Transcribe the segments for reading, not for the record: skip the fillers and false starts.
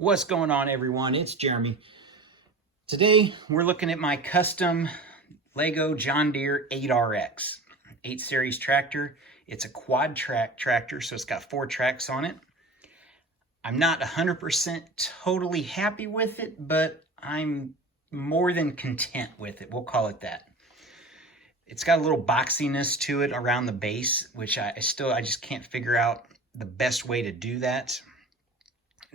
What's going on, everyone? It's Jeremy. Today we're looking at my custom Lego John Deere 8RX 8 series tractor. It's a quad track tractor, so it's got 4 tracks on it. I'm not 100% totally happy with it, but I'm more than content with it. We'll call it that. It's got a little boxiness to it around the base, which I just can't figure out the best way to do that,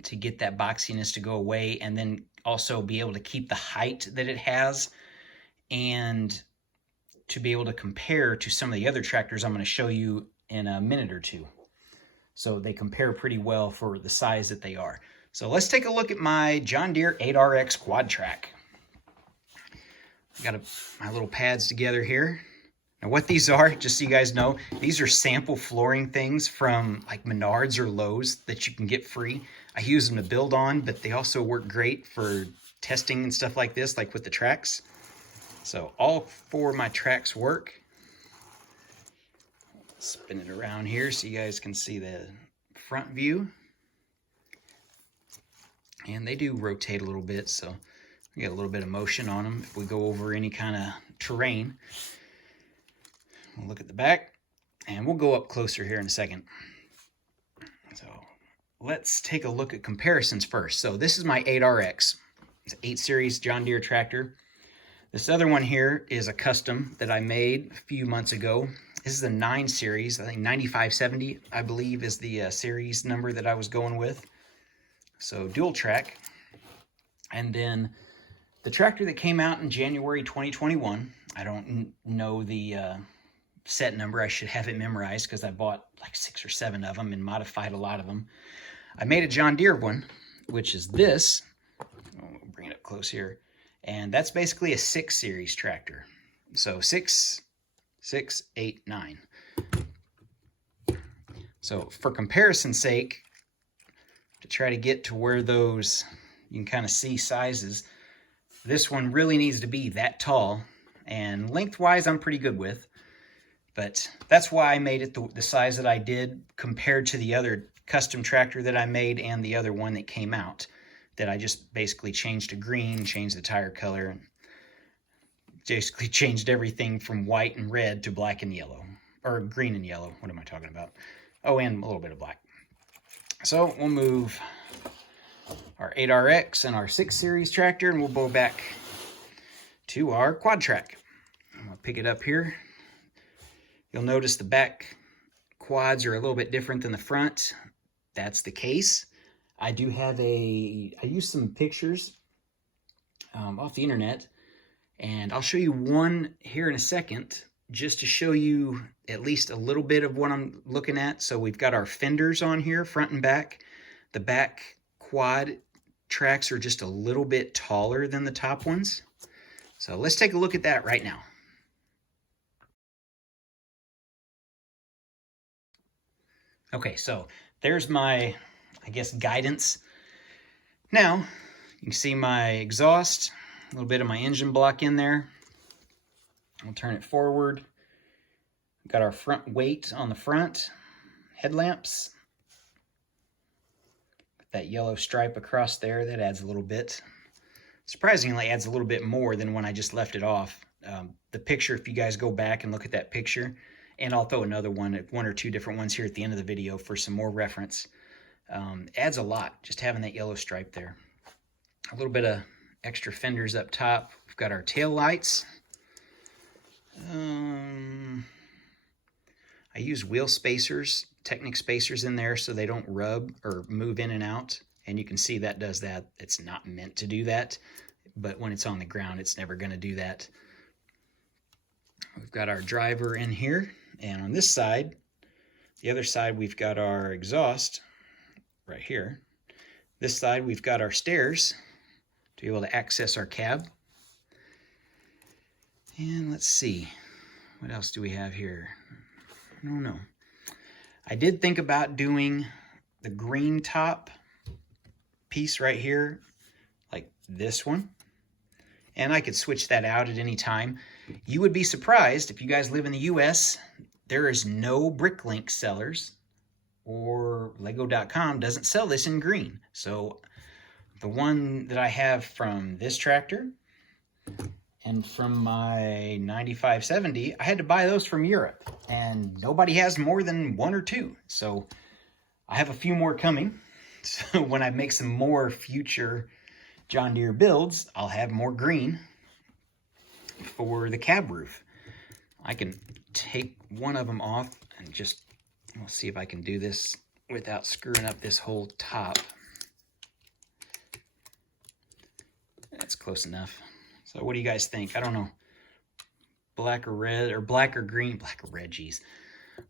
to get that boxiness to go away, and then also be able to keep the height that it has, and to be able to compare to some of the other tractors I'm going to show you in a minute or two. So they compare pretty well for the size that they are. So let's take a look at my John Deere 8RX quad track. Got my little pads together here. Now what these are, just so you guys know, these are sample flooring things from like Menards or Lowe's that you can get free. I use them to build on, but they also work great for testing and stuff like this, like with the tracks. So all 4 of my tracks work. Spin it around here so you guys can see the front view. And they do rotate a little bit, so we get a little bit of motion on them if we go over any kind of terrain. We'll look at the back, and we'll go up closer here in a second. So let's take a look at comparisons first. So this is my 8RX. It's an 8 series John Deere tractor. This other one here is a custom that I made a few months ago. This is a 9 series. I think 9570, I believe, is the series number that I was going with. So dual track. And then the tractor that came out in January 2021, I don't know the set number. I should have it memorized because I bought like 6 or 7 of them and modified a lot of them. I made a John Deere one, which is this. We'll bring it up close here. And that's basically a 6 series tractor. So 6, 6, 8, 9. So for comparison's sake, to try to get to where those, you can kind of see sizes, this one really needs to be that tall. And lengthwise, I'm pretty good with. But that's why I made it the size that I did compared to the other custom tractor that I made and the other one that came out, that I just basically changed to green, changed the tire color, and basically changed everything from white and red to black and yellow, or green and yellow. What am I talking about? Oh, and a little bit of black. So we'll move our 8RX and our 6 series tractor, and we'll go back to our quad track. I'm gonna pick it up here. You'll notice the back quads are a little bit different than the front. That's the case. I used some pictures off the internet, and I'll show you one here in a second, just to show you at least a little bit of what I'm looking at. So we've got our fenders on here, front and back. The back quad tracks are just a little bit taller than the top ones. So let's take a look at that right now. Okay, so there's my, I guess, guidance. Now, you can see my exhaust, a little bit of my engine block in there. I'll turn it forward. We've got our front weight on the front, headlamps. Got that yellow stripe across there, that adds a little bit. Surprisingly, adds a little bit more than when I just left it off. The picture, if you guys go back and look at that picture, and I'll throw another one or 2 different ones here at the end of the video for some more reference. Adds a lot, just having that yellow stripe there. A little bit of extra fenders up top. We've got our tail lights. I use wheel spacers, Technic spacers in there so they don't rub or move in and out. And you can see that does that. It's not meant to do that, but when it's on the ground, it's never going to do that. We've got our driver in here. And on this side, the other side, we've got our exhaust right here. This side, we've got our stairs to be able to access our cab. And let's see, what else do we have here? I don't know. I did think about doing the green top piece right here, like this one. And I could switch that out at any time. You would be surprised, if you guys live in the US, there is no Bricklink sellers, or Lego.com doesn't sell this in green. So the one that I have from this tractor and from my 9570, I had to buy those from Europe, and nobody has more than one or two. So I have a few more coming. So when I make some more future John Deere builds, I'll have more green for the cab roof. I can take one of them off and just, we'll see if I can do this without screwing up this whole top. That's close enough. So what do you guys think? I don't know. Black or red, or black or green? Black or red, geez.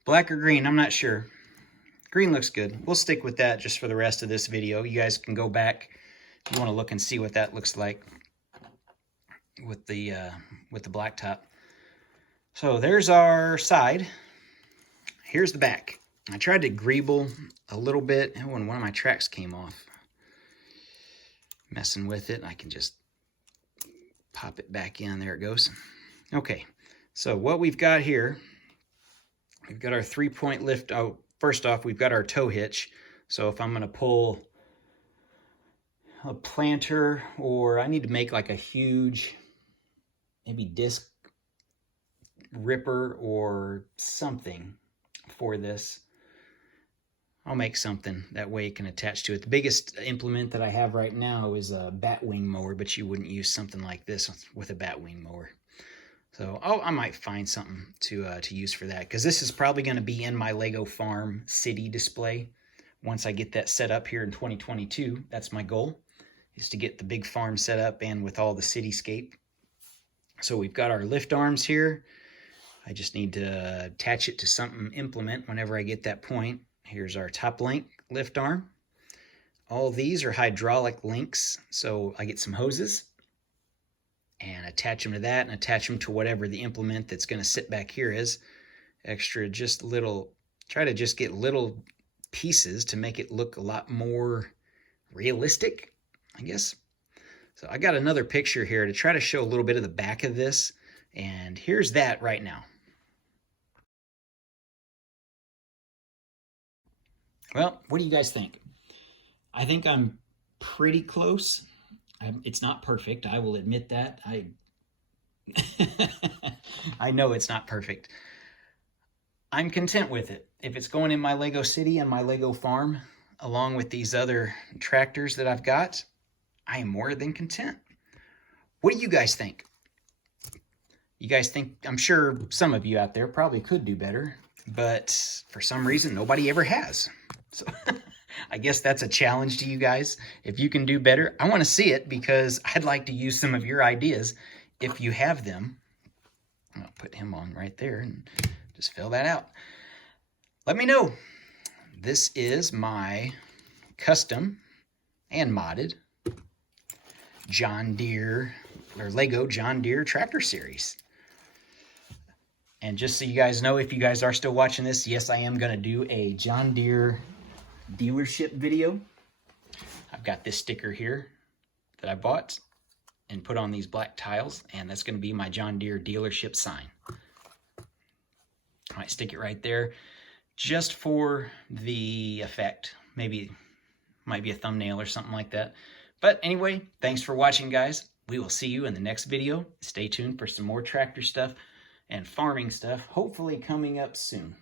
Black or green, I'm not sure. Green looks good. We'll stick with that just for the rest of this video. You guys can go back if you want to look and see what that looks like with the black top. So there's our side. Here's the back. I tried to greeble a little bit when one of my tracks came off. Messing with it, I can just pop it back in. There it goes. Okay, so what we've got here, we've got our 3-point lift. Oh, first off, we've got our tow hitch. So if I'm going to pull a planter, or I need to make like a huge, maybe disc ripper or something for this, I'll make something that way it can attach to it. The biggest implement that I have right now is a batwing mower, but you wouldn't use something like this with a batwing mower. So I might find something to use for that, because this is probably going to be in my Lego Farm City display once I get that set up here in 2022. That's my goal, is to get the big farm set up and with all the cityscape. So we've got our lift arms here. I just need to attach it to something implement whenever I get that point. Here's our top link lift arm. All these are hydraulic links, so I get some hoses and attach them to that, and attach them to whatever the implement that's going to sit back here is. Extra, just little, try to just get little pieces to make it look a lot more realistic, I guess. So I got another picture here to try to show a little bit of the back of this, and here's that right now. Well, what do you guys think? I think I'm pretty close. It's not perfect. I will admit that. I know it's not perfect. I'm content with it. If it's going in my Lego City and my Lego Farm, along with these other tractors that I've got, I am more than content. What do you guys think? You guys think, I'm sure some of you out there probably could do better, but for some reason, nobody ever has. So I guess that's a challenge to you guys. If you can do better, I want to see it, because I'd like to use some of your ideas if you have them. I'll put him on right there and just fill that out. Let me know. This is my custom and modded John Deere, or Lego John Deere tractor series. And just so you guys know, if you guys are still watching this, yes, I am going to do a John Deere dealership video. I've got this sticker here that I bought and put on these black tiles, and that's going to be my John Deere dealership sign. I might stick it right there just for the effect. Maybe might be a thumbnail or something like that. But anyway, thanks for watching, guys. We will see you in the next video. Stay tuned for some more tractor stuff and farming stuff, hopefully coming up soon.